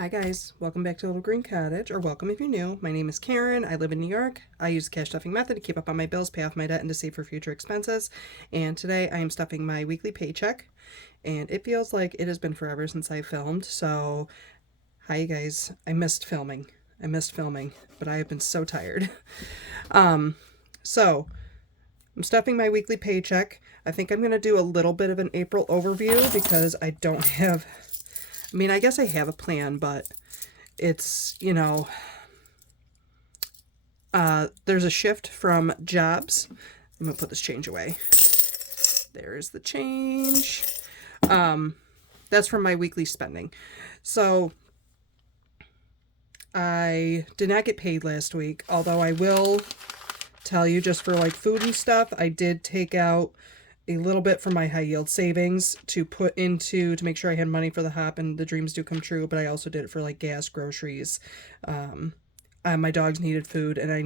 Hi guys, welcome back to Little Green Cottage, or welcome if you're new. My name is Karen. I live in New York. I use the cash stuffing method to keep up on my bills, pay off my debt, and to save for future expenses. And today I am stuffing my weekly paycheck, and it feels like it has been forever since I filmed. So, hi you guys. I missed filming. But I have been so tired. So I'm stuffing my weekly paycheck. I think I'm going to do a little bit of an April overview because I don't have, I mean, I guess I have a plan, but it's, there's a shift from jobs. I'm going to put this change away. There's the change. That's from my weekly spending. So I did not get paid last week, although I will tell you, just for like food and stuff, I did take out a little bit from my high yield savings to put into, to make sure I had money for the hop and the dreams do come true. But I also did it for like gas, groceries. My dogs needed food, and I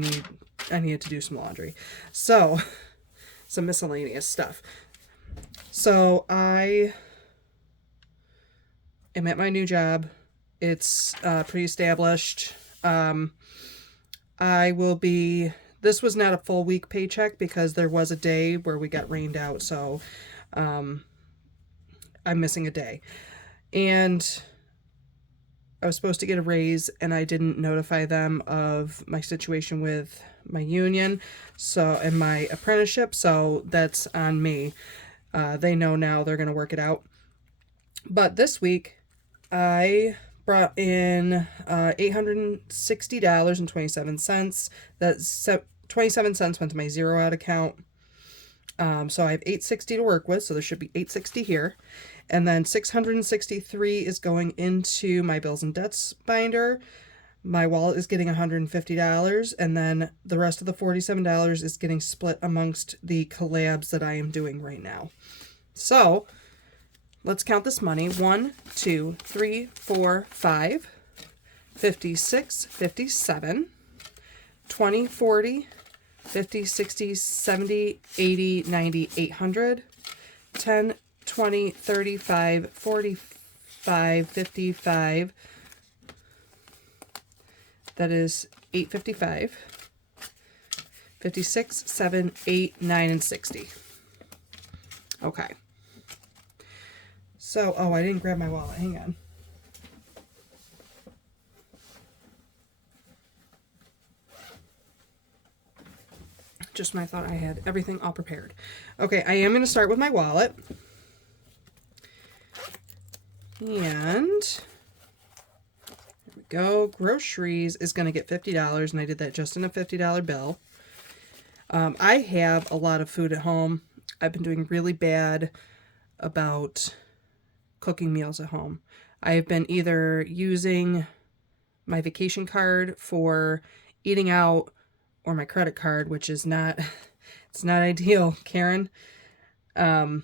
needed to do some laundry. So some miscellaneous stuff. So I am at my new job. It's pretty established. I will be, this was not a full week paycheck because there was a day where we got rained out. So I'm missing a day. And I was supposed to get a raise, and I didn't notify them of my situation with my union, and my apprenticeship, so that's on me. They know now, they're going to work it out. But this week, I brought in $860.27. That's 27 cents went to my zero out account. So I have $860 to work with, so there should be $860 here. And then $663 is going into my bills and debts binder. My wallet is getting $150, and then the rest of the $47 is getting split amongst the collabs that I am doing right now. So let's count this money. 1, 2, 3, 4, 5, 56, 57, 20, 40, 50, 60, 70, 80, 90, 800, 10, 20, 35, 45, 55. That is 855. 56, 7, 8, 9, and 60. Okay. So, I didn't grab my wallet. Hang on. Just when I thought I had everything all prepared. Okay, I am going to start with my wallet. And there we go. Groceries is going to get $50, and I did that just in a $50 bill. I have a lot of food at home. I've been doing really bad about cooking meals at home. I have been either using my vacation card for eating out, or my credit card, which is not, it's not ideal, Karen. And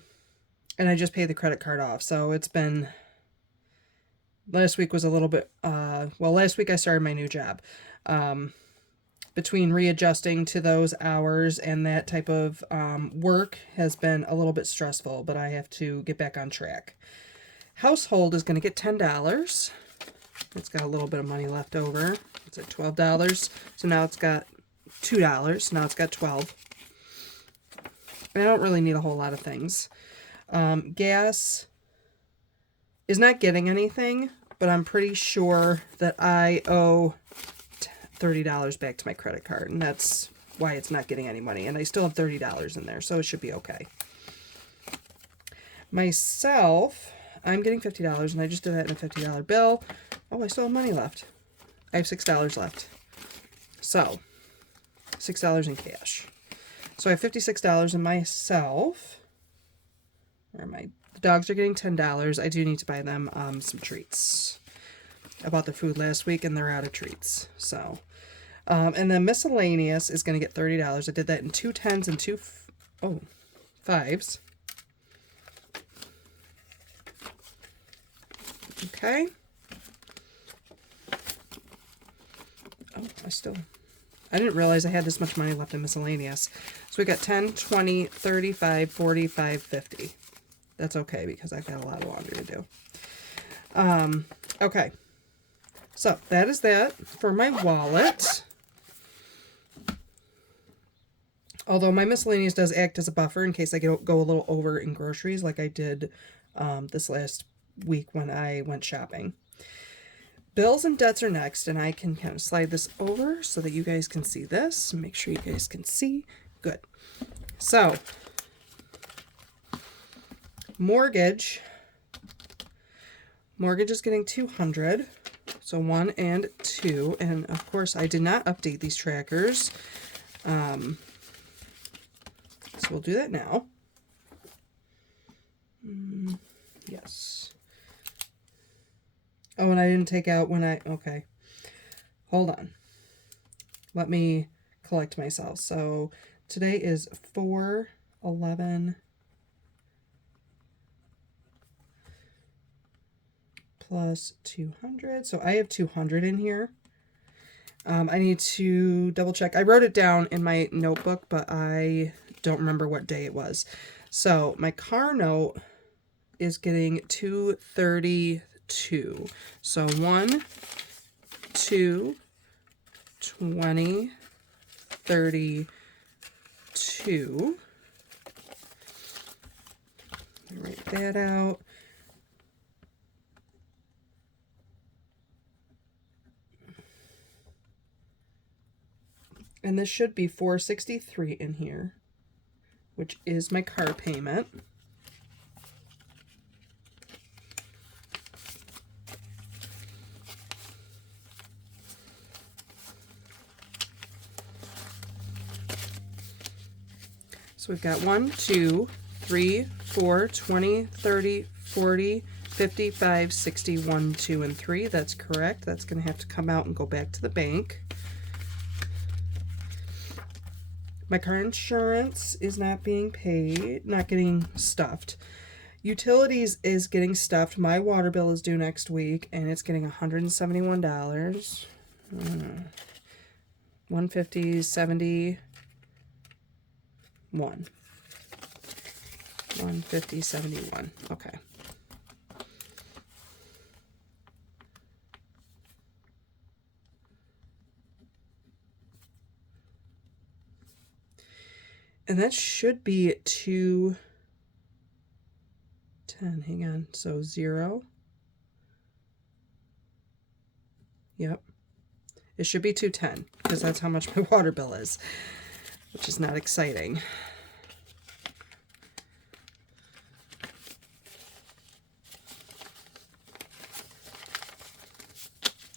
I just pay the credit card off. So it's been, last week was a little bit, last week I started my new job. Between readjusting to those hours and that type of work has been a little bit stressful, but I have to get back on track. Household is going to get $10. It's got a little bit of money left over. It's at $12. So now it's got $2. Now it's got $12. And I don't really need a whole lot of things. Gas is not getting anything, but I'm pretty sure that I owe $30 back to my credit card, and that's why it's not getting any money. And I still have $30 in there, so it should be okay. Myself, I'm getting $50, and I just did that in a $50 bill. Oh, I still have money left. I have $6 left. So, $6 in cash. So I have $56 in myself. The dogs are getting $10. I do need to buy them some treats. I bought their food last week, and they're out of treats. So, and then miscellaneous is going to get $30. I did that in 2 10s and 2 5s. Okay. Oh, I didn't realize I had this much money left in miscellaneous. So we got 10, 20, 35, 45, 50. That's okay because I've got a lot of laundry to do. Okay. So that is that for my wallet. Although my miscellaneous does act as a buffer in case I go a little over in groceries like I did this last week when I went shopping. Bills and debts are next, and I can kind of slide this over so that you guys can see this. Make sure you guys can see. Good. So, mortgage. Mortgage is getting $200. So 1 and 2. And of course, I did not update these trackers. So we'll do that now. Yes. Oh, and I didn't take out when okay. Hold on. Let me collect myself. So today is 4/11 plus 200. So I have 200 in here. I need to double check. I wrote it down in my notebook, but I don't remember what day it was. So my car note is getting 232. So 1, 2, 20, 32. Write that out. And this should be 463 in here, which is my car payment. So we've got 1, 2, 3, 4, 20, 30, 40, 55, 60, 1, 2, and 3. That's correct. That's going to have to come out and go back to the bank. My car insurance is not being paid, not getting stuffed. Utilities is getting stuffed. My water bill is due next week, and it's getting $171. 150, 70, 150, 71. Okay. And that should be 210. Hang on. So 0. Yep. It should be 210 because that's how much my water bill is, which is not exciting.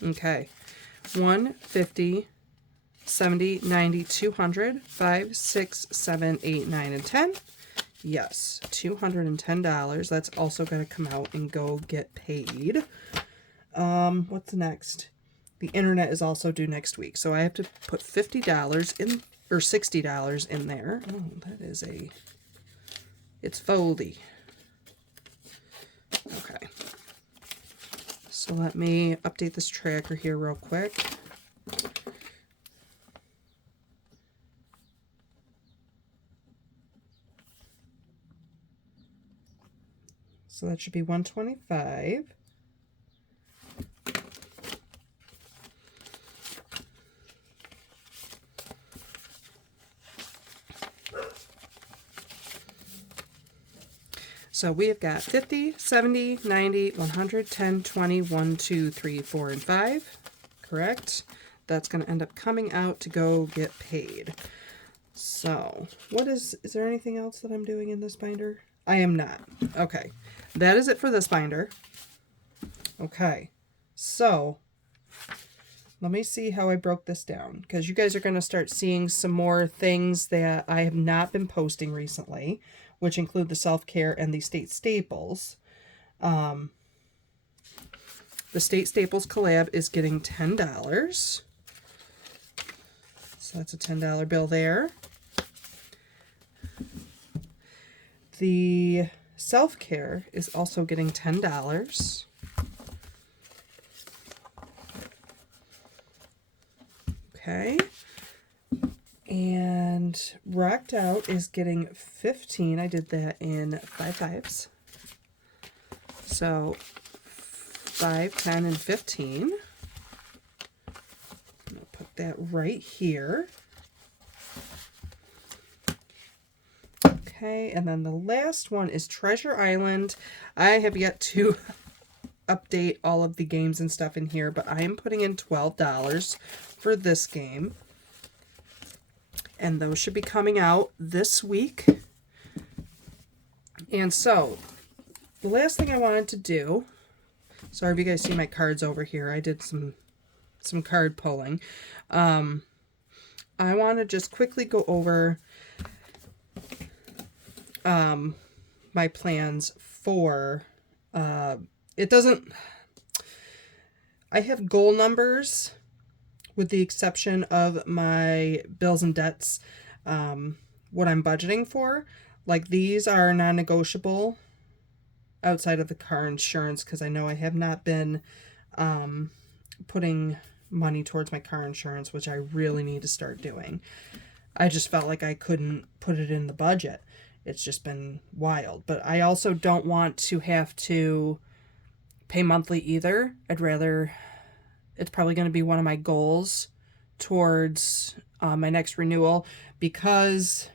Okay. 150, 70, 90, 200, 5, 6, 7, 8, 9, and 10. Yes, $210. That's also going to come out and go get paid. What's next? The internet is also due next week, so I have to put $50 in, or $60 in there. Oh, that is it's foldy. Okay. So let me update this tracker here real quick. So that should be 125. So we have got 50, 70, 90, 100, 10, 20, 1, 2, 3, 4, and 5. Correct? That's going to end up coming out to go get paid. So what is there anything else that I'm doing in this binder? I am not. Okay. That is it for this binder. Okay. So let me see how I broke this down, because you guys are going to start seeing some more things that I have not been posting recently, which include the self-care and the state staples. The state staples collab is getting $10. So that's a $10 bill there. The self-care is also getting $10. Okay. And Rocked Out is getting 15. I did that in 5 fives. So 5, 10, and 15. that right here. Okay, and then the last one is Treasure Island. I have yet to update all of the games and stuff in here, but I am putting in $12 for this game. And those should be coming out this week. And so, the last thing I wanted to do, sorry if you guys see my cards over here, I did some card pulling. I want to just quickly go over my plans for, it doesn't, I have goal numbers with the exception of my bills and debts, what I'm budgeting for. Like these are non-negotiable outside of the car insurance because I know I have not been putting money towards my car insurance, which I really need to start doing. I just felt like I couldn't put it in the budget. It's just been wild. But I also don't want to have to pay monthly either. I'd rather, it's probably going to be one of my goals towards my next renewal because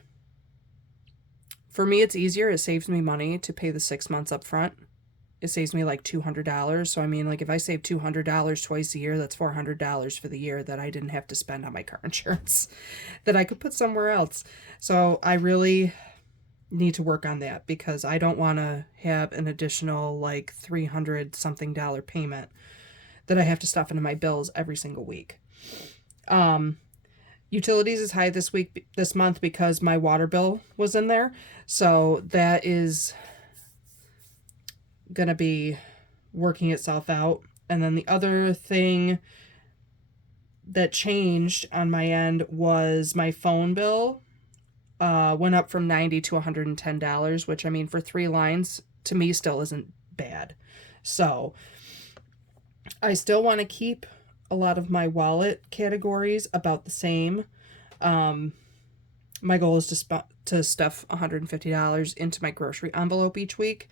for me it's easier. It saves me money to pay the 6 months up front. It saves me like $200. So I mean, like if I save $200 twice a year, that's $400 for the year that I didn't have to spend on my car insurance that I could put somewhere else. So I really need to work on that because I don't want to have an additional like $300 something payment that I have to stuff into my bills every single week. Utilities is high this month because my water bill was in there. So that is going to be working itself out. And then the other thing that changed on my end was my phone bill went up from $90 to $110, which I mean for 3 lines to me still isn't bad. So I still want to keep a lot of my wallet categories about the same. My goal is to stuff $150 into my grocery envelope each week.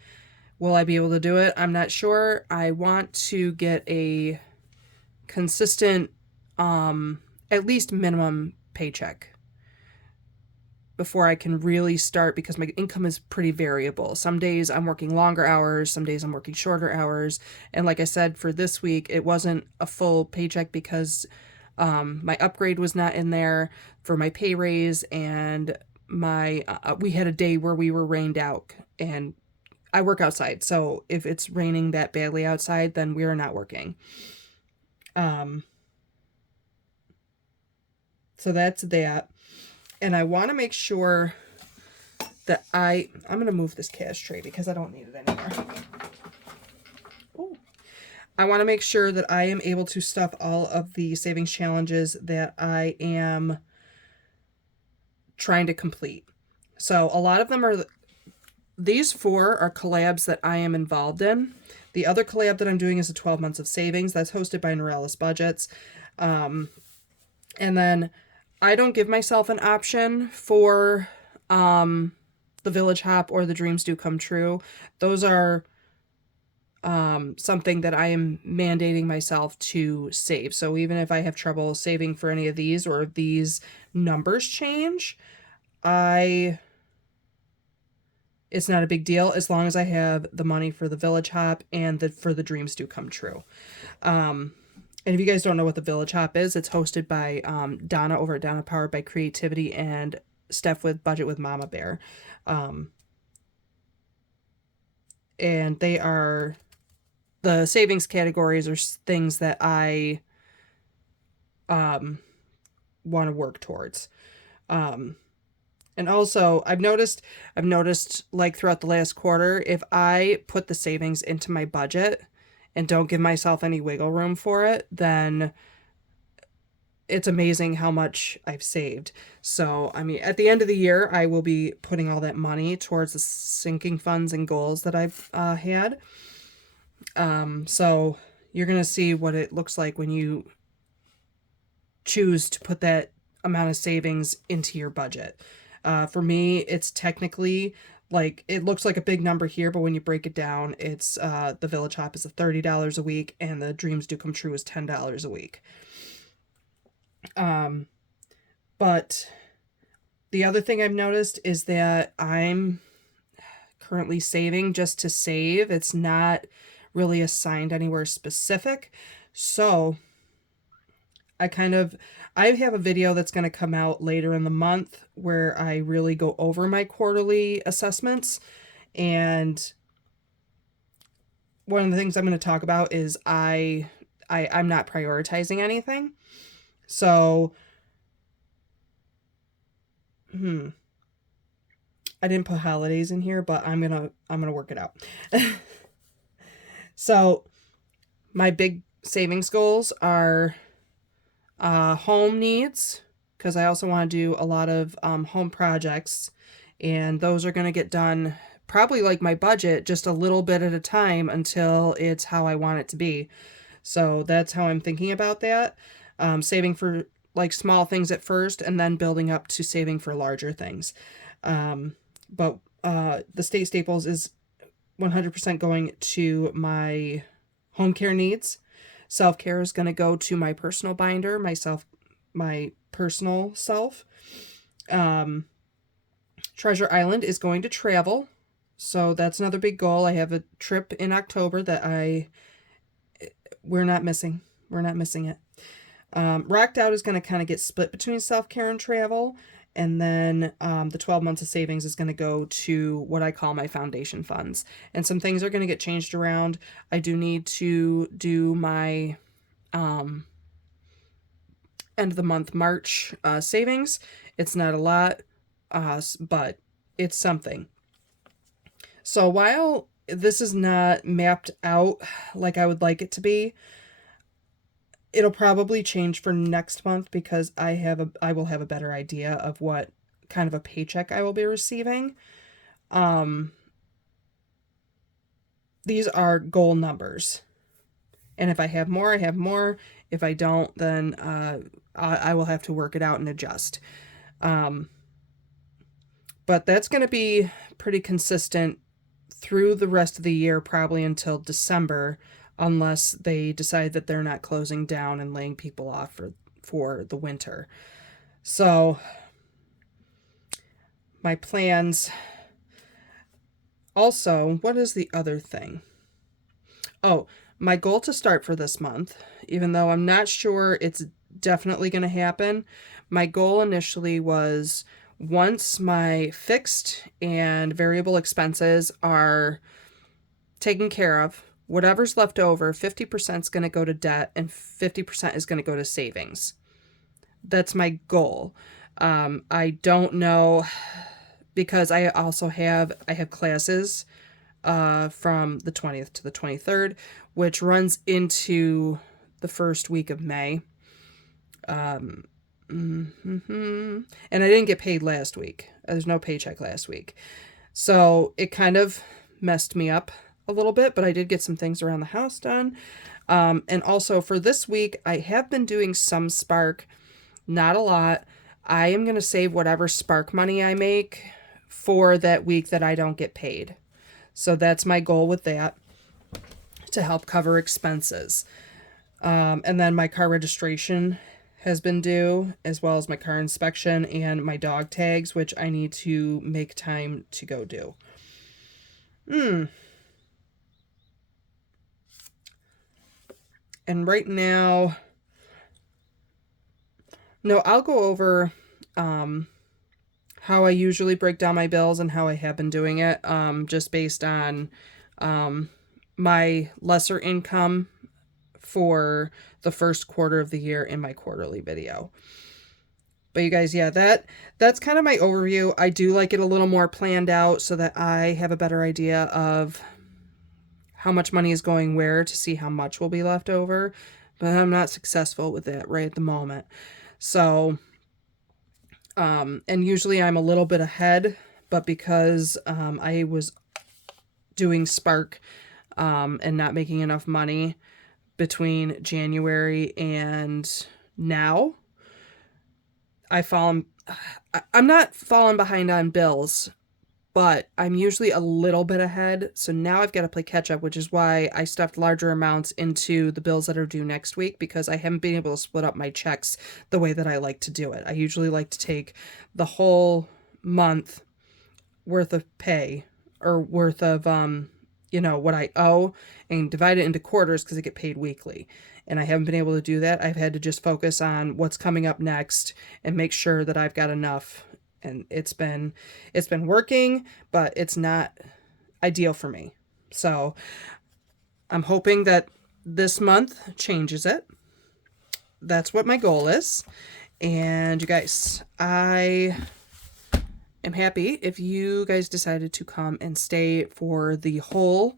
Will I be able to do it? I'm not sure. I want to get a consistent, at least minimum paycheck before I can really start because my income is pretty variable. Some days I'm working longer hours, some days I'm working shorter hours. And like I said, for this week, it wasn't a full paycheck because my upgrade was not in there for my pay raise, and my we had a day where we were rained out, and I work outside. So if it's raining that badly outside, then we are not working. So that's that. And I want to make sure that I'm going to move this cash tray because I don't need it anymore. Ooh. I want to make sure that I am able to stuff all of the savings challenges that I am trying to complete. So a lot of them are, these 4 are collabs that I am involved in. The other collab that I'm doing is a 12 months of savings. That's hosted by Norellis Budgets. And then I don't give myself an option for the Village Hop or the Dreams Do Come True. Those are something that I am mandating myself to save. So even if I have trouble saving for any of these or if these numbers change, it's not a big deal as long as I have the money for the Village Hop and for the Dreams Do Come True. And if you guys don't know what the Village Hop is, it's hosted by Donna over at Donna Powered by Creativity and Steph with Budget with Mama Bear. And they are, the savings categories are things that I want to work towards. And also I've noticed like throughout the last quarter, if I put the savings into my budget and don't give myself any wiggle room for it, then it's amazing how much I've saved. So, I mean, at the end of the year, I will be putting all that money towards the sinking funds and goals that I've had. So you're going to see what it looks like when you choose to put that amount of savings into your budget. For me, it's technically like, it looks like a big number here, but when you break it down, it's the Village Hop is $30 a week and the Dreams Do Come True is $10 a week. Um, but the other thing I've noticed is that I'm currently saving just to save. It's not really assigned anywhere specific. So I kind of I have a video that's going to come out later in the month where I really go over my quarterly assessments, and one of the things I'm going to talk about is I'm not prioritizing anything. So, I didn't put holidays in here, but I'm going to work it out. So, my big savings goals are home needs, because I also want to do a lot of home projects, and those are going to get done probably like my budget, just a little bit at a time until it's how I want it to be. So that's how I'm thinking about that. Saving for like small things at first and then building up to saving for larger things. But the state staples is 100% going to my home care needs. Self care is going to go to my personal binder, my personal self. Treasure Island is going to travel. So that's another big goal. I have a trip in October that we're not missing. We're not missing it. Rocked Out is going to kind of get split between self care and travel. And then the 12 months of savings is going to go to what I call my foundation funds. And some things are going to get changed around. I do need to do my end of the month March savings. It's not a lot, but it's something. So while this is not mapped out like I would like it to be, it'll probably change for next month because I will have a better idea of what kind of a paycheck I will be receiving. These are goal numbers. And if I have more, I have more. If I don't, then I will have to work it out and adjust. But that's going to be pretty consistent through the rest of the year, probably until December, unless they decide that they're not closing down and laying people off for the winter. So, my plans. Also, what is the other thing? Oh, my goal to start for this month, even though I'm not sure it's definitely going to happen, my goal initially was once my fixed and variable expenses are taken care of, whatever's left over, 50% is going to go to debt and 50% is going to go to savings. That's my goal. I don't know, because I have classes from the 20th to the 23rd, which runs into the first week of May. And I didn't get paid last week. There's no paycheck last week. So it kind of messed me up a little bit, but I did get some things around the house done. And also for this week, I have been doing some Spark, not a lot. I am going to save whatever Spark money I make for that week that I don't get paid. So that's my goal with that, to help cover expenses. And then my car registration has been due, as well as my car inspection and my dog tags, which I need to make time to go do. And right now, no, I'll go over how I usually break down my bills and how I have been doing it, just based on my lesser income for the first quarter of the year in my quarterly video. But you guys, yeah, that's kind of my overview. I do like it a little more planned out so that I have a better idea of how much money is going where, to see how much will be left over. But I'm not successful with that right at the moment. So, and usually I'm a little bit ahead, but because I was doing Spark and not making enough money between January and now, I'm not falling behind on bills, but I'm usually a little bit ahead. So now I've got to play catch up, which is why I stuffed larger amounts into the bills that are due next week, because I haven't been able to split up my checks the way that I like to do it. I usually like to take the whole month worth of pay, or worth of what I owe, and divide it into quarters because I get paid weekly. And I haven't been able to do that. I've had to just focus on what's coming up next and make sure that I've got enough. And it's been working, but it's not ideal for me. So I'm hoping that this month changes it. That's what my goal is. And you guys, I am happy if you guys decided to come and stay for the whole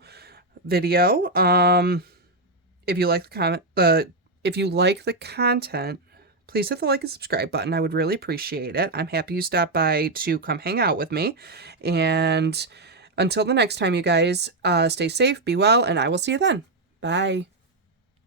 video. If you like the content, please hit the like and subscribe button. I would really appreciate it. I'm happy you stopped by to come hang out with me. And until the next time, you guys, stay safe, be well, and I will see you then. Bye.